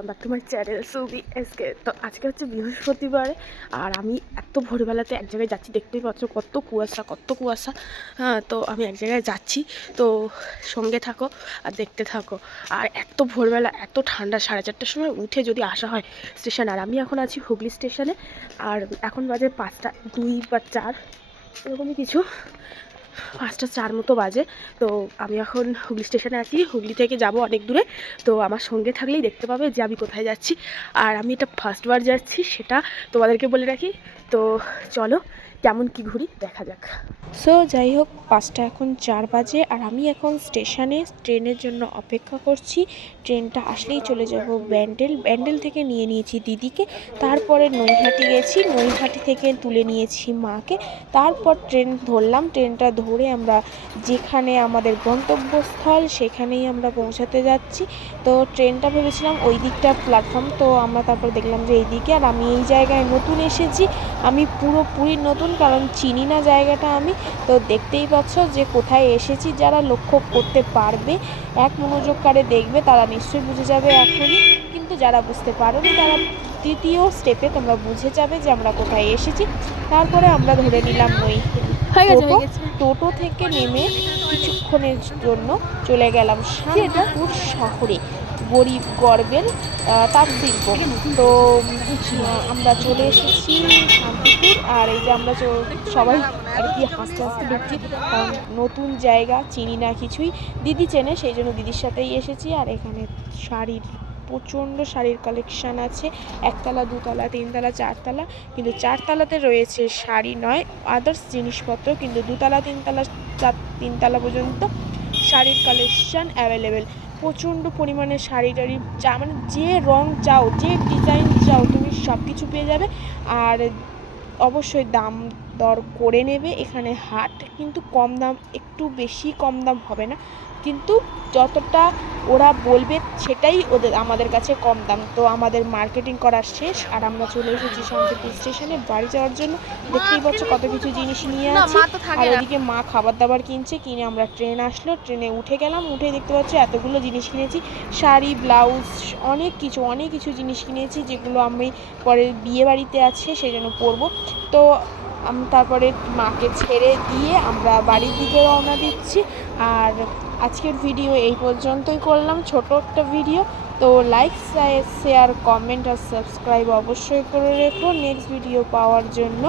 Welcome back to my channel সুবি SK. তো আজকে হচ্ছে বৃহস্পতিবারে, আর আমি এত ভোরবেলাতে এক জায়গায় যাচ্ছি, দেখতেই পাচ্ছ কত কুয়াশা। হ্যাঁ, তো আমি এক জায়গায় যাচ্ছি, তো সঙ্গে থাকো আর দেখতে থাকো। আর এত ভোরবেলা এত ঠান্ডা, 4:30টার সময় উঠে যদি আসা হয় স্টেশনে। আর আমি এখন আছি হুগলি স্টেশনে, আর এখন বাজে 5টা 2 বা 4 এরকমই কিছু, 5টা 4 মতো বাজে। তো আমি এখন হুগলি স্টেশনে আছি, হুগলি থেকে যাব অনেক দূরে। তো আমার সঙ্গে থাকলেই দেখতে পাবে যে আমি কোথায় যাচ্ছি। আর আমি এটা ফার্স্টবার যাচ্ছি, সেটা তোমাদেরকে বলে রাখি। তো চলো কেমন কি ঘুরি দেখা যাক। সো যাই হোক, 5টা এখন 4 বাজে, আর আমি এখন স্টেশনে ট্রেনের জন্য অপেক্ষা করছি। ট্রেনটা আসলেই চলে যাব ব্যান্ডেল থেকে নিয়ে নিয়েছি দিদিকে, তারপরে নৈহাটি গেছি, নৈহাটি থেকে তুলে নিয়েছি মাকে, তারপর ট্রেন ধরলাম। ট্রেনটা ধরে আমরা যেখানে আমাদের গন্তব্যস্থল সেখানেই আমরা পৌঁছাতে যাচ্ছি। তো ট্রেনটা ভেবেছিলাম ওই দিকটা প্ল্যাটফর্ম, তো আমরা তারপর দেখলাম যে এই দিকে। আর আমি এই জায়গায় নতুন এসেছি, আমি পুরোপুরি নতুন, কারণ চিনি না জায়গাটা আমি। তো দেখতেই পাচ্ছ যে কোথায় এসেছি। যারা লক্ষ্য করতে পারবে, এক মনোযোগকারে দেখবে, তারা নিশ্চয়ই বুঝে যাবে এখনই। কিন্তু যারা বুঝতে পারোনি, তারা তৃতীয় স্টেপে তোমরা বুঝে যাবে যে আমরা কোথায় এসেছি। তারপরে আমরা ধরে নিলাম টোটো থেকে নেমে কিছুক্ষণের জন্য চলে গেলাম শান্তিপুর শহরে, গরিব গর্বের তাঁত শিল্প। তো আমরা চলে এসেছি শান্তিপুর, আর এই যে আমরা সবাই আর কি হাসতে হাসতে ঢুকছি, কারণ নতুন জায়গা, চিনি না কিছুই। দিদি চেনে, সেই জন্য দিদির সাথেই এসেছি। আর এখানে প্রচণ্ড শাড়ির কালেকশান আছে, 1তলা 2তলা 3তলা 4তলা। কিন্তু 4তলাতে রয়েছে শাড়ি নয়, আদার্স জিনিসপত্র, কিন্তু 2তলা 3তলা 3তলা পর্যন্ত শাড়ির কালেকশান অ্যাভেলেবেল। প্রচণ্ড পরিমাণে শাড়ি টাড়ি মানে যে রং চাও, যে ডিজাইন চাও, তুমি সব কিছু পেয়ে যাবে। আর অবশ্যই দাম দর করে নেবে। এখানে হাট কিন্তু কম দাম, একটু বেশি কম দাম হবে না, কিন্তু যতটা ওরা বলবে সেটাই আমাদের কাছে কম দাম। তো আমাদের মার্কেটিং করা শেষ, আর আমরা চলে এসেছি শান্তিপুর স্টেশনে বাড়ি যাওয়ার জন্য। দেখতেই পাচ্ছ কত কিছু জিনিস নিয়ে আছি। আর ওদিকে মা খাবার দাবার কিনে আমরা ট্রেন আসলো, ট্রেনে উঠে গেলাম। উঠে দেখতে পাচ্ছি এতগুলো জিনিস কিনেছি, শাড়ি, ব্লাউজ, অনেক কিছু জিনিস কিনেছি, যেগুলো আমি পরে বিয়ে বাড়িতে আছে সেই জন্য পরবো। তো আমি তারপরে মাকে ছেড়ে দিয়ে আমরা বাড়ির দিকে রওনা দিচ্ছি। আর আজকের ভিডিও এই পর্যন্তই করলাম, ছোট একটা ভিডিও। তো লাইক, শেয়ার, কমেন্ট আর সাবস্ক্রাইব অবশ্যই করে রেখো নেক্সট ভিডিও পাওয়ার জন্য।